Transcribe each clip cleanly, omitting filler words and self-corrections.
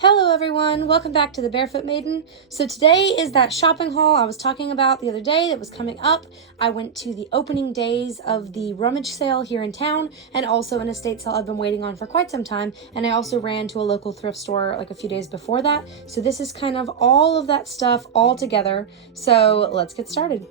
Hello everyone, welcome back to the Barefoot Maiden. So today is that shopping haul I was talking about the other day that was coming up. I went to the opening days of the Rummage sale here in town and also an estate sale I've been waiting on for quite some time, and I also ran to a local thrift store like a few days before that. So this is kind of all of that stuff all together. So let's get started.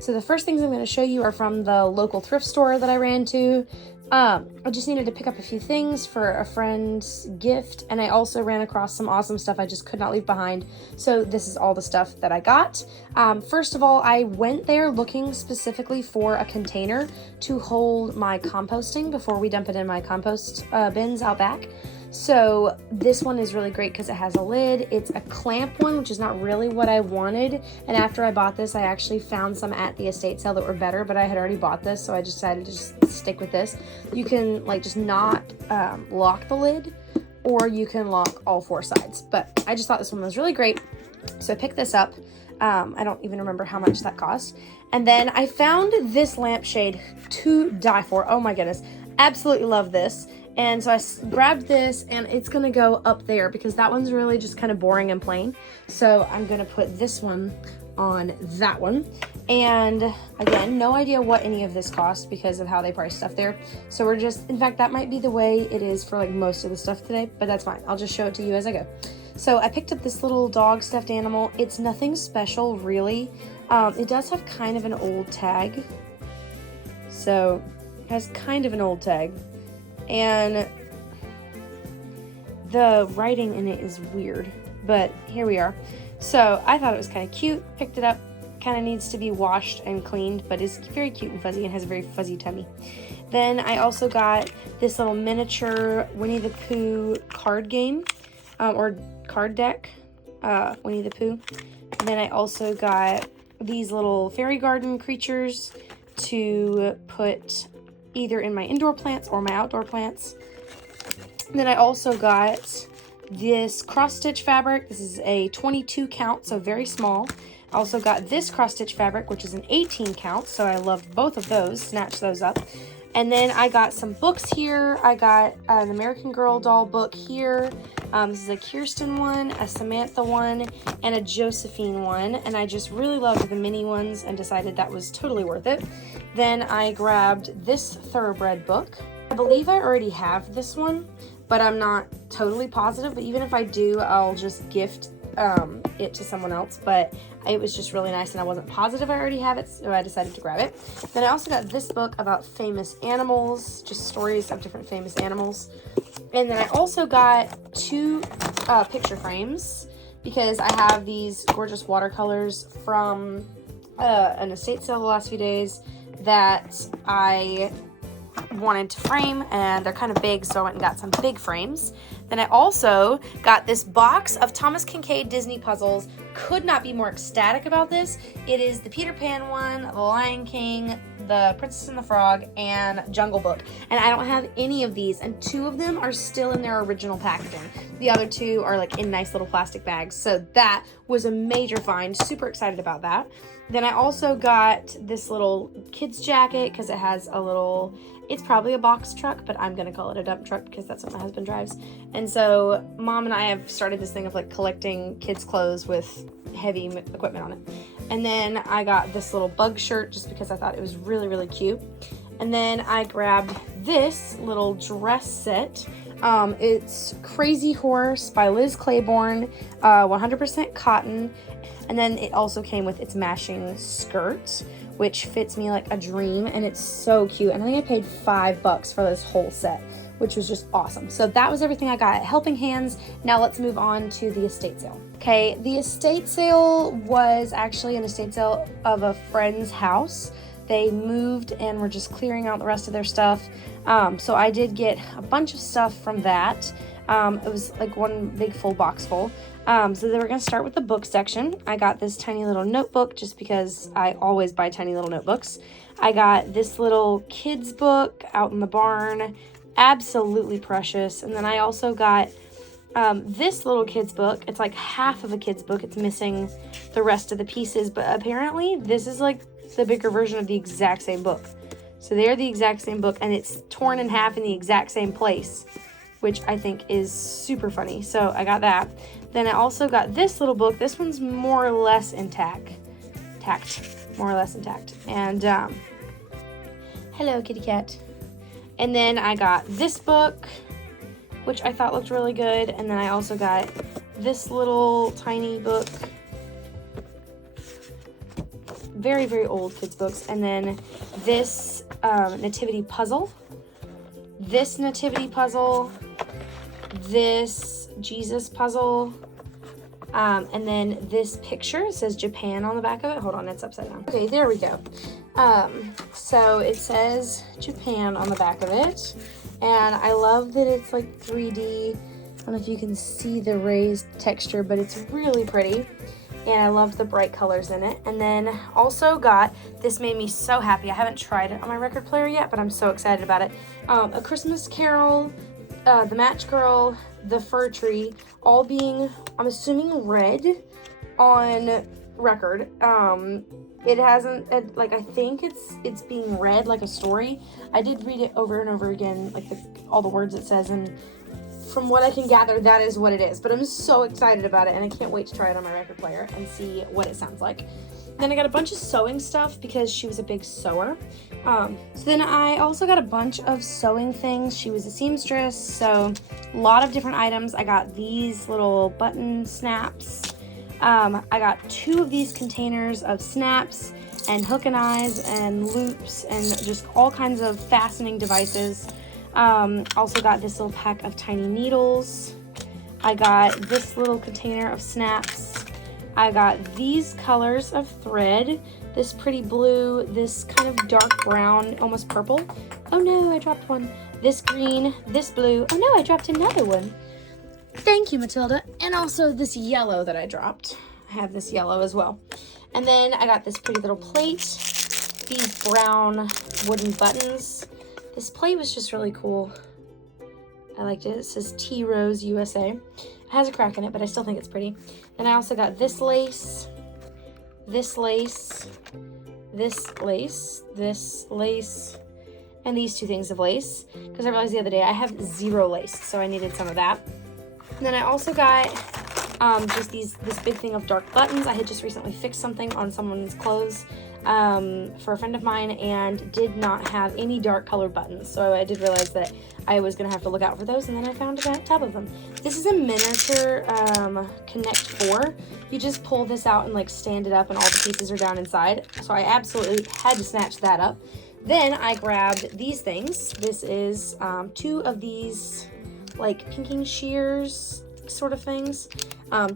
So the first things I'm going to show you are from the local thrift store that I ran to. I just needed to pick up a few things for a friend's gift, and I also ran across some awesome stuff I just could not leave behind. So this is all the stuff that I got. First of all, I went there looking specifically for a container to hold my composting before we dump it in my compost bins out back. So this one is really great because it has a lid. It's a clamp one, which is not really what I wanted. And after I bought this, I actually found some at the estate sale that were better, but I had already bought this, so I decided to just stick with this. You can just not lock the lid, or you can lock all four sides. But I just thought this one was really great, so I picked this up. I don't even remember how much that cost. And then I found this lampshade to die for. Oh my goodness. Absolutely love this. And so I grabbed this, and it's going to go up there because that one's really just kind of boring and plain. So I'm going to put this one on that one. And again, no idea what any of this cost because of how they price stuff there. So we're just, in fact, that might be the way it is for most of the stuff today, but that's fine. I'll just show it to you as I go. So I picked up this little dog stuffed animal. It's nothing special, really. It does have kind of an old tag. So it has kind of an old tag. And the writing in it is weird, but here we are. So I thought it was kind of cute, picked it up. Kind of needs to be washed and cleaned, but it's very cute and fuzzy and has a very fuzzy tummy. Then I also got this little miniature Winnie the Pooh card game, or card deck, Winnie the Pooh. And then I also got these little fairy garden creatures to put either in my indoor plants or my outdoor plants. And then I also got this cross stitch fabric. This is a 22 count, so very small. I also got this cross stitch fabric, which is an 18 count, so I loved both of those, snatched those up. And then I got some books here. I got an American Girl doll book here. This is a Kirsten one, a Samantha one, and a Josephine one. And I just really loved the mini ones and decided that was totally worth it. Then I grabbed this Thoroughbred book. I believe I already have this one, but I'm not totally positive. But even if I do, I'll just gift it to someone else. But it was just really nice, and I wasn't positive I already have it, so I decided to grab it. Then I also got this book about famous animals, just stories of different famous animals. And then I also got two picture frames because I have these gorgeous watercolors from an estate sale the last few days that I wanted to frame, and they're kind of big, so I went and got some big frames. Then I also got this box of Thomas Kinkade Disney puzzles. Could not be more ecstatic about this. It is the Peter Pan one, the Lion King, the Princess and the Frog, and Jungle Book. And I don't have any of these, and two of them are still in their original packaging. The other two are in nice little plastic bags. So that was a major find. Super excited about that. Then I also got this little kid's jacket because it has a little, it's probably a box truck, but I'm going to call it a dump truck because that's what my husband drives. And so Mom and I have started this thing of collecting kids' clothes with heavy equipment on it. And then I got this little bug shirt just because I thought it was really, really cute. And then I grabbed this little dress set. It's Crazy Horse by Liz Claiborne, 100% cotton. And then it also came with its matching skirt, which fits me like a dream, and it's so cute. And I think I paid $5 for this whole set, which was just awesome. So that was everything I got at Helping Hands. Now let's move on to the estate sale. Okay, the estate sale was actually an estate sale of a friend's house. They moved and were just clearing out the rest of their stuff. So I did get a bunch of stuff from that. It was like one big full box full. So then we're going to start with the book section. I got this tiny little notebook just because I always buy tiny little notebooks. I got this little kids book out in the barn. Absolutely precious. And then I also got this little kids book. It's like half of a kids book. It's missing the rest of the pieces, but apparently this is like the bigger version of the exact same book. So they're the exact same book, and it's torn in half in the exact same place, which I think is super funny. So I got that. Then I also got this little book. This one's more or less intact. And hello, kitty cat. And then I got this book, which I thought looked really good. And then I also got this little tiny book. Very, very old kids books. And then this nativity puzzle. This nativity puzzle. This Jesus puzzle. And then this picture. It says Japan on the back of it. Hold on, it's upside down. Okay, there we go. So it says Japan on the back of it. And I love that it's like 3D. I don't know if you can see the raised texture, but it's really pretty. And I loved the bright colors in it. And then also got, this made me so happy. I haven't tried it on my record player yet, but I'm so excited about it. A Christmas Carol, the Match Girl, the Fir Tree, all being, I'm assuming, read on record. It hasn't, like, I think it's being read like a story. I did read it over and over again, like all the words it says, and from what I can gather, that is what it is. But I'm so excited about it, and I can't wait to try it on my record player and see what it sounds like. Then I got a bunch of sewing stuff because she was a big sewer. So then I also got a bunch of sewing things. She was a seamstress, so a lot of different items. I got these little button snaps. I got 2 of these containers of snaps and hook and eyes and loops and just all kinds of fastening devices. Also got this little pack of tiny needles. I got this little container of snaps. I got these colors of thread, this pretty blue, this kind of dark brown, almost purple. Oh no, I dropped one. This green, this blue. Oh no, I dropped another one. Thank you, Matilda. And also this yellow that I dropped. I have this yellow as well. And then I got this pretty little plate, these brown wooden buttons. This plate was just really cool. I liked it. It says Tea Rose USA. It has a crack in it, but I still think it's pretty. Then I also got this lace, this lace, this lace, this lace, and these 2 things of lace. Because I realized the other day I have 0 lace, so I needed some of that. And then I also got just this big thing of dark buttons. I had just recently fixed something on someone's clothes for a friend of mine and did not have any dark colored buttons. So I did realize that I was going to have to look out for those, and then I found a tub of them. This is a miniature Connect 4. You just pull this out and like stand it up and all the pieces are down inside. So I absolutely had to snatch that up. Then I grabbed these things. This is 2 of these like pinking shears sort of things.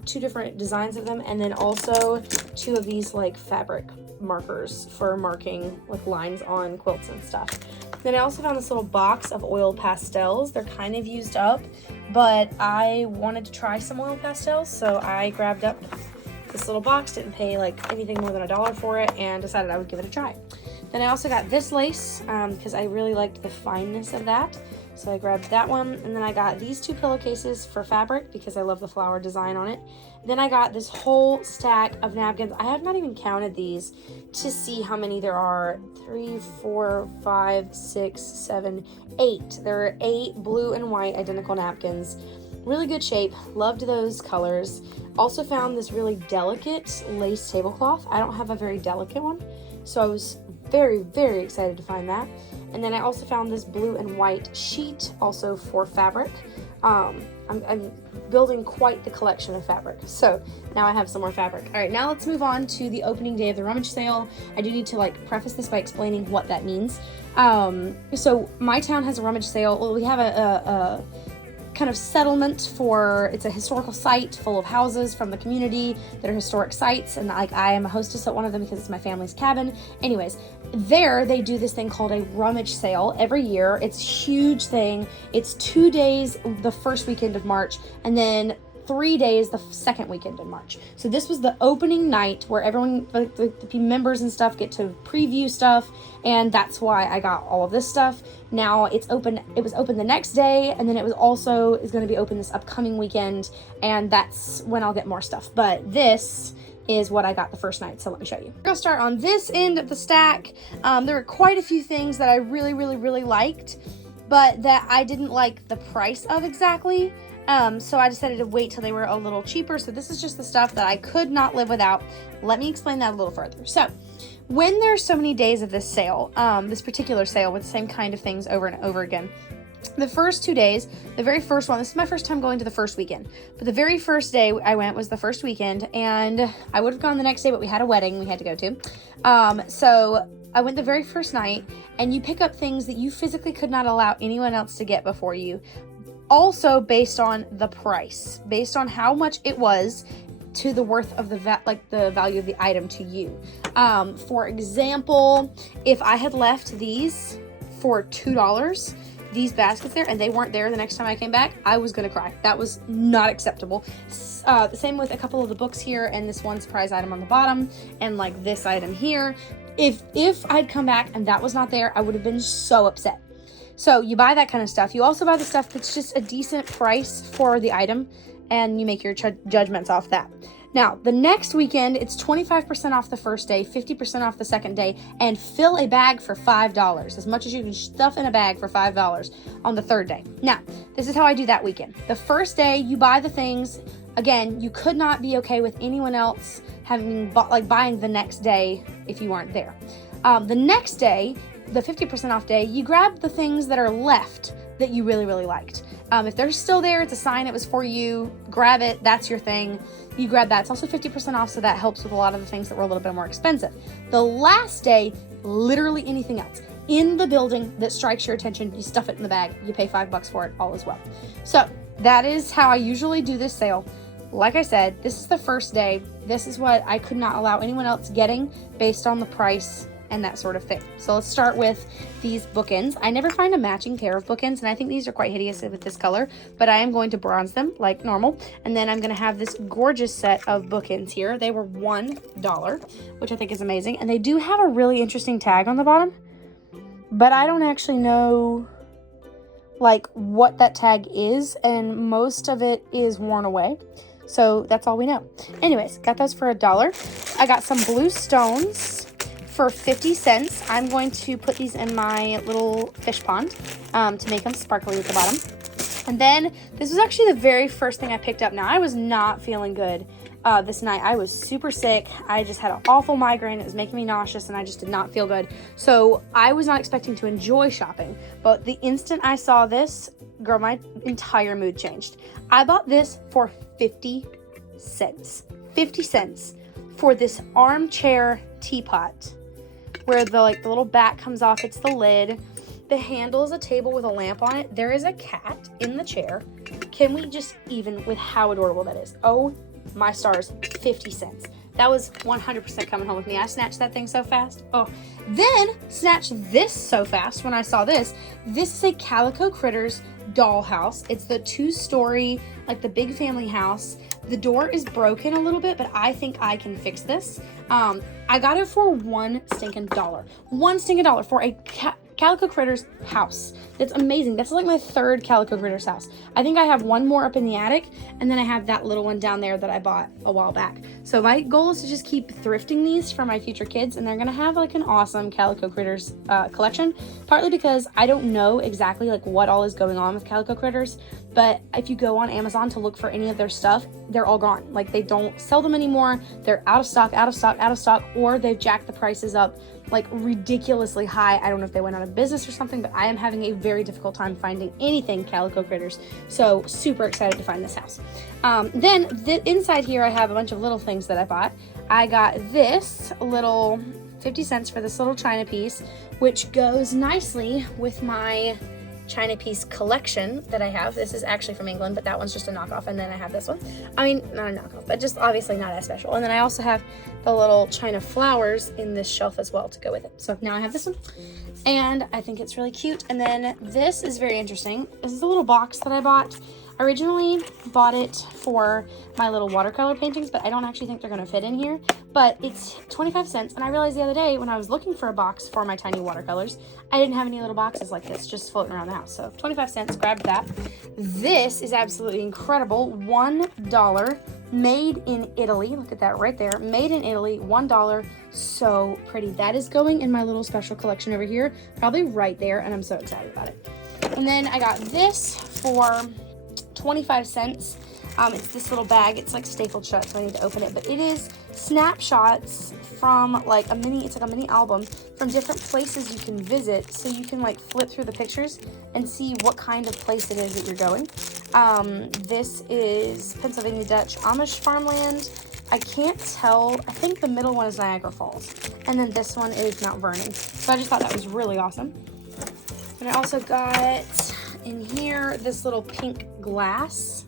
2 different designs of them, and then also 2 of these like fabric markers for marking like lines on quilts and stuff. Then I also found this little box of oil pastels. They're kind of used up, but I wanted to try some oil pastels, so I grabbed up this little box, didn't pay like anything more than $1 for it, and decided I would give it a try. Then I also got this lace because I really liked the fineness of that. So I grabbed that one, and then I got these 2 pillowcases for fabric because I love the flower design on it. Then I got this whole stack of napkins. I have not even counted these to see how many there are. 3, 4, 5, 6, 7, 8. There are 8 blue and white identical napkins. Really good shape. Loved those colors. Also found this really delicate lace tablecloth. I don't have a very delicate one, so I was very, very excited to find that. And then I also found this blue and white sheet also for fabric. I'm building quite the collection of fabric. So now I have some more fabric. All right, now let's move on to the opening day of the rummage sale. I do need to like preface this by explaining what that means. So my town has a rummage sale. Well, we have a kind of settlement for, it's a historical site full of houses from the community that are historic sites, and like I am a hostess at one of them because it's my family's cabin. Anyways, there they do this thing called a rummage sale every year. It's a huge thing. It's 2 days the first weekend of March, and then 3 days the second weekend in March. So this was the opening night where everyone, the members and stuff, get to preview stuff, and that's why I got all of this stuff. Now it's open. It was open the next day, and then it was also is going to be open this upcoming weekend, and that's when I'll get more stuff. But this is what I got the first night, so let me show you. We're gonna start on this end of the stack. There were quite a few things that I really liked, but that I didn't like the price of exactly. So I decided to wait till they were a little cheaper. So this is just the stuff that I could not live without. Let me explain that a little further. So when there's so many days of this sale, this particular sale with the same kind of things over and over again, the first 2 days, the very first one, this is my first time going to the first weekend, but the very first day I went was the first weekend, and I would have gone the next day, but we had a wedding we had to go to. So I went the very first night, and you pick up things that you physically could not allow anyone else to get before you. Also based on the price, based on how much it was to the worth of the value of the item to you. For example, if I had left these for $2, these baskets there, and they weren't there the next time I came back, I was gonna cry. That was not acceptable. The same with a couple of the books here, and this one surprise item on the bottom, and like this item here. If I'd come back and that was not there, I would have been so upset. So you buy that kind of stuff. You also buy the stuff that's just a decent price for the item, and you make your judgments off that. Now, the next weekend, it's 25% off the first day, 50% off the second day, and fill a bag for $5. As much as you can stuff in a bag for $5 on the third day. Now, this is how I do that weekend. The first day, you buy the things. Again, you could not be okay with anyone else buying the next day if you weren't there. The next day, the 50% off day, you grab the things that are left that you really liked. If they're still there, it's a sign it was for you. Grab it. That's your thing. You grab that. It's also 50% off, so that helps with a lot of the things that were a little bit more expensive. The last day, literally anything else in the building that strikes your attention, you stuff it in the bag. You pay $5 for it, all as well. So that is how I usually do this sale. Like I said, this is the first day. This is what I could not allow anyone else getting based on the price and that sort of thing. So let's start with these bookends. I never find a matching pair of bookends, and I think these are quite hideous with this color, but I am going to bronze them like normal. And then I'm going to have this gorgeous set of bookends here. They were $1, which I think is amazing. And they do have a really interesting tag on the bottom, but I don't actually know like what that tag is, and most of it is worn away. So that's all we know. Anyways, got those for $1. I got some blue stones for 50 cents. I'm going to put these in my little fish pond to make them sparkly at the bottom. And then this was actually the very first thing I picked up. Now, I was not feeling good this night. I was super sick. I just had an awful migraine. It was making me nauseous, and I just did not feel good. So I was not expecting to enjoy shopping. But the instant I saw this, girl, my entire mood changed. I bought this for 50 cents. 50 cents for this armchair teapot, where the little back comes off. It's the lid. The handle is a table with a lamp on it. There is a cat in the chair. Can we just even with how adorable that is? Oh my stars, 50 cents. That was 100% coming home with me. I snatched that thing so fast. Oh, then snatched this so fast when I saw this. This is a Calico Critters dollhouse. It's the 2-story, like the big family house. The door is broken a little bit, but I think I can fix this. I got it for $1 stinking dollar. $1 stinking dollar for a Calico Critters house. That's amazing. That's like my third Calico Critters house. I think I have one more up in the attic, and then I have that little one down there that I bought a while back. So my goal is to just keep thrifting these for my future kids, and they're gonna have like an awesome Calico Critters collection. Partly because I don't know exactly like what all is going on with Calico Critters, but if you go on Amazon to look for any of their stuff, they're all gone. Like, they don't sell them anymore. They're out of stock, or they've jacked the prices up like ridiculously high. I don't know if they went out of business or something, but I am having a very difficult time finding anything Calico Critters. So super excited to find this house. Then inside here, I have a bunch of little things that I bought. I got this little 50 cents for this little china piece, which goes nicely with my China piece collection that I have. This is actually from England, but that one's just a knockoff. And then I have this one. I mean, not a knockoff, but just obviously not as special. And then I also have the little China flowers in this shelf as well to go with it. So now I have this one, and I think it's really cute. And then this is very interesting. This is a little box that I bought. Originally bought it for my little watercolor paintings, but I don't actually think they're gonna fit in here. But it's 25 cents, and I realized the other day when I was looking for a box for my tiny watercolors, I didn't have any little boxes like this just floating around the house. So 25 cents, grabbed that. This is absolutely incredible. $1, made in Italy. Look at that right there. Made in Italy, $1. So pretty. That is going in my little special collection over here, probably right there, and I'm so excited about it. And then I got this for 25 cents. It's this little bag. It's like stapled shut, so I need to open it. But it is snapshots from like it's like a mini album from different places you can visit. So you can like flip through the pictures and see what kind of place it is that you're going. This is Pennsylvania Dutch Amish farmland. I can't tell. I think the middle one is Niagara Falls. And then this one is Mount Vernon. So I just thought that was really awesome. And I also got in here this little pink glass.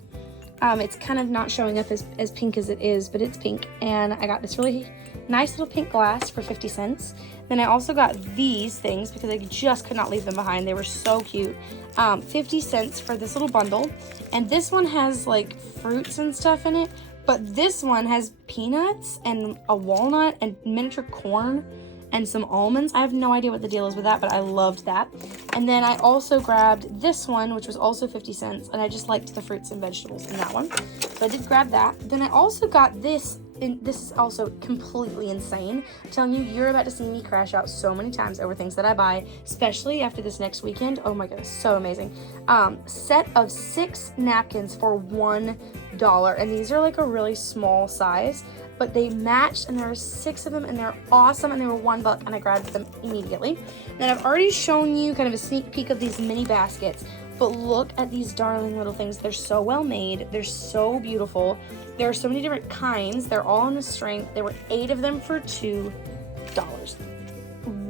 It's kind of not showing up as pink as it is, but it's pink. And I got this really nice little pink glass for 50 cents. Then I also got these things because I just could not leave them behind. They were so cute. 50 cents for this little bundle. And this one has like fruits and stuff in it, but this one has peanuts and a walnut and miniature corn and some almonds. I have no idea what the deal is with that, but I loved that. And then I also grabbed this one, which was also 50 cents, and I just liked the fruits and vegetables in that one. So I did grab that. Then I also got this, and this is also completely insane. I'm telling you, you're about to see me crash out so many times over things that I buy, especially after this next weekend. Oh my goodness, so amazing. Set of 6 napkins for $1, and these are like a really small size, but they matched, and there are 6 of them, and they're awesome, and they were $1, and I grabbed them immediately. And I've already shown you kind of a sneak peek of these mini baskets, but look at these darling little things. They're so well made. They're so beautiful. There are so many different kinds. They're all on a string. There were 8 of them for $2.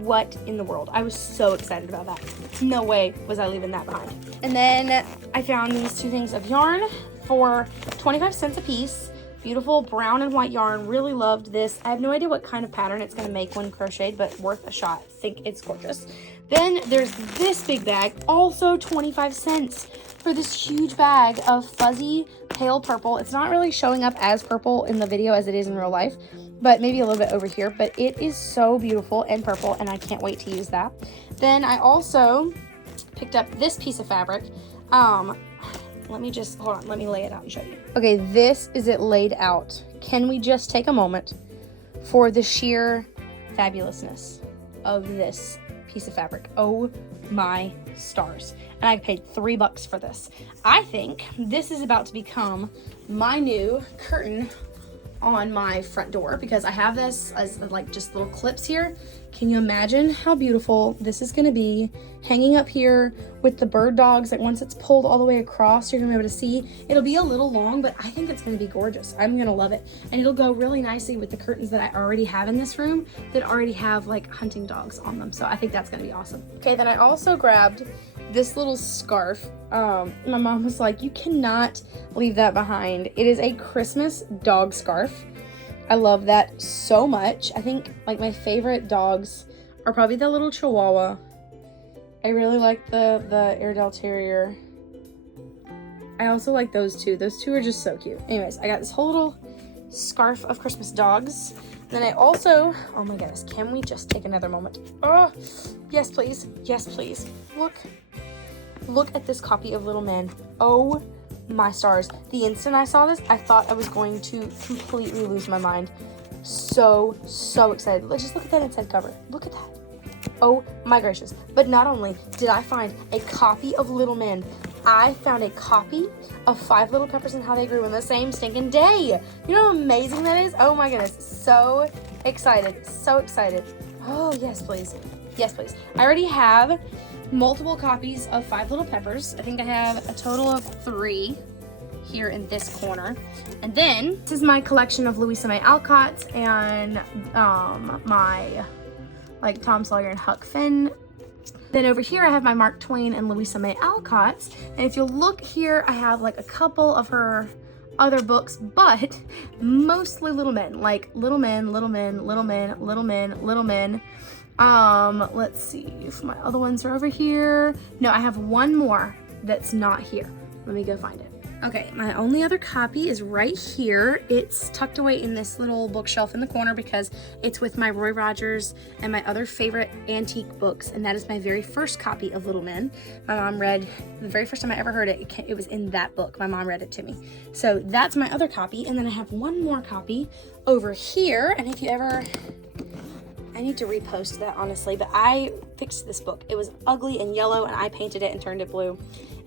What in the world? I was so excited about that. No way was I leaving that behind. And then I found these 2 things of yarn for 25 cents a piece. Beautiful brown and white yarn. Really loved this. I have no idea what kind of pattern it's going to make when crocheted, but worth a shot. I think it's gorgeous. Then there's this big bag, also 25 cents for this huge bag of fuzzy pale purple. It's not really showing up as purple in the video as it is in real life, but maybe a little bit over here. But it is so beautiful and purple, and I can't wait to use that. Then I also picked up this piece of fabric. Let me just, hold on, let me lay it out and show you. Okay, this is it laid out. Can we just take a moment for the sheer fabulousness of this piece of fabric? Oh my stars. And I paid $3 for this. I think this is about to become my new curtain on my front door because I have this as like just little clips here. Can you imagine how beautiful this is going to be hanging up here with the bird dogs? Like once it's pulled all the way across, you're going to be able to see. It'll be a little long, but I think it's going to be gorgeous. I'm going to love it. And it'll go really nicely with the curtains that I already have in this room that already have like hunting dogs on them. So I think that's going to be awesome. Okay, then I also grabbed this little scarf. My mom was like, you cannot leave that behind. It is a Christmas dog scarf. I love that so much. I think like my favorite dogs are probably the little Chihuahua. I really like the Airedale Terrier. I also like those 2. Those 2 are just so cute. Anyways, I got this whole little scarf of Christmas dogs. And then I also, oh my goodness, can we just take another moment? Oh, yes please, yes please. Look at this copy of Little Men. Oh my stars. The instant I saw this, I thought I was going to completely lose my mind. So excited. Let's just look at that inside cover. Look at that. Oh my gracious. But not only did I find a copy of Little Men, I found a copy of 5 Little Peppers and How They Grew in the same stinking day. You know how amazing that is? Oh my goodness. So excited. So excited. Oh, yes, please. Yes, please. I already have multiple copies of 5 Little Peppers. I think I have a total of 3 here in this corner. And then this is my collection of Louisa May Alcott and my like Tom Sawyer and Huck Finn Then over here, I have my Mark Twain and Louisa May Alcott's. And if you'll look here, I have like a couple of her other books, but mostly Little Men, like Little Men, Little Men, Little Men, Little Men, Little Men. Let's see if my other ones are over here. No, I have one more that's not here. Let me go find it. Okay, my only other copy is right here. It's tucked away in this little bookshelf in the corner because it's with my Roy Rogers and my other favorite antique books, and that is my very first copy of Little Men. My mom read, the very first time I ever heard it, it was in that book. My mom read it to me. So that's my other copy, and then I have one more copy over here, and if you ever, I need to repost that honestly, but I fixed this book. It was ugly and yellow, and I painted it and turned it blue.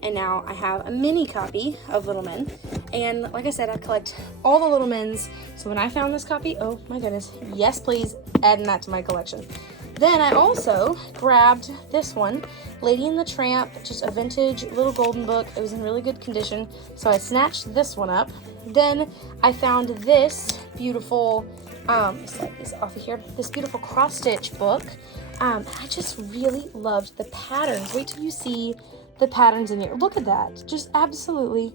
And now I have a mini copy of Little Men. And like I said, I collect all the Little Men's. So when I found this copy, oh my goodness, yes please, adding that to my collection. Then I also grabbed this one, Lady and the Tramp, just a vintage little golden book. It was in really good condition. So I snatched this one up. Then I found this beautiful, set this off of here, this beautiful cross stitch book. I just really loved the patterns. Wait till you see the patterns in here. Look at that. Just absolutely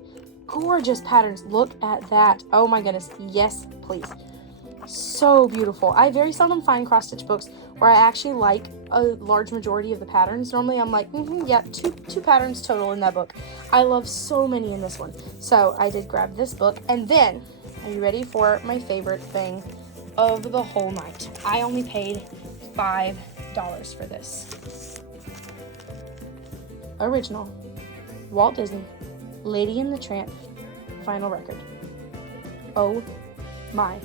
gorgeous patterns. Look at that. Oh my goodness. Yes, please. So beautiful. I very seldom find cross-stitch books where I actually like a large majority of the patterns. Normally I'm like, yeah, two patterns total in that book. I love so many in this one. So I did grab this book. And then, are you ready for my favorite thing of the whole night? I only paid $5 for this. Original Walt Disney Lady and the Tramp vinyl record. Oh my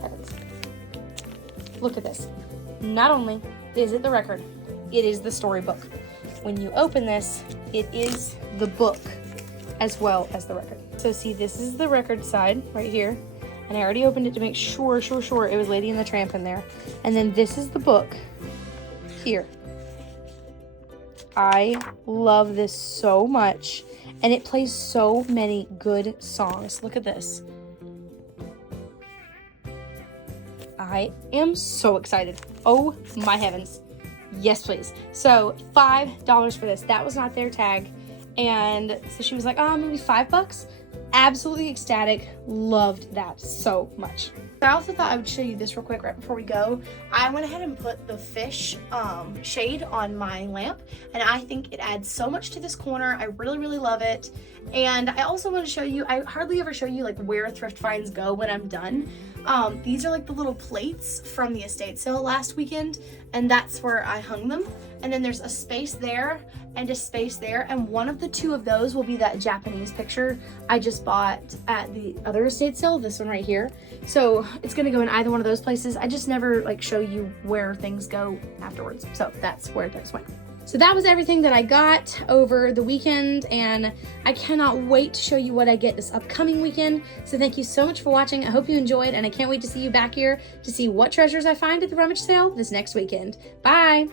heavens. Look at this. Not only is it the record, it is the storybook. When you open this, it is the book as well as the record. So see, this is the record side right here. And I already opened it to make sure it was Lady and the Tramp in there. And then this is the book here. I love this so much, and it plays so many good songs. Look at this. I am so excited. Oh my heavens. Yes, please. So $5 for this. That was not their tag. And so she was like, oh, maybe $5. Absolutely ecstatic. Loved that so much. I also thought I would show you this real quick right before we go. I went ahead and put the fish shade on my lamp, and I think it adds so much to this corner. I really love it. And I also want to show you, I hardly ever show you like where thrift finds go when I'm done. These are like the little plates from the estate sale last weekend, and that's where I hung them. And then there's a space there and a space there, and one of the two of those will be that Japanese picture I just bought at the other estate sale, this one right here. So it's gonna go in either one of those places. I just never like show you where things go afterwards. So that's where those went. So that was everything that I got over the weekend, and I cannot wait to show you what I get this upcoming weekend. So thank you so much for watching. I hope you enjoyed, and I can't wait to see you back here to see what treasures I find at the rummage sale this next weekend. Bye!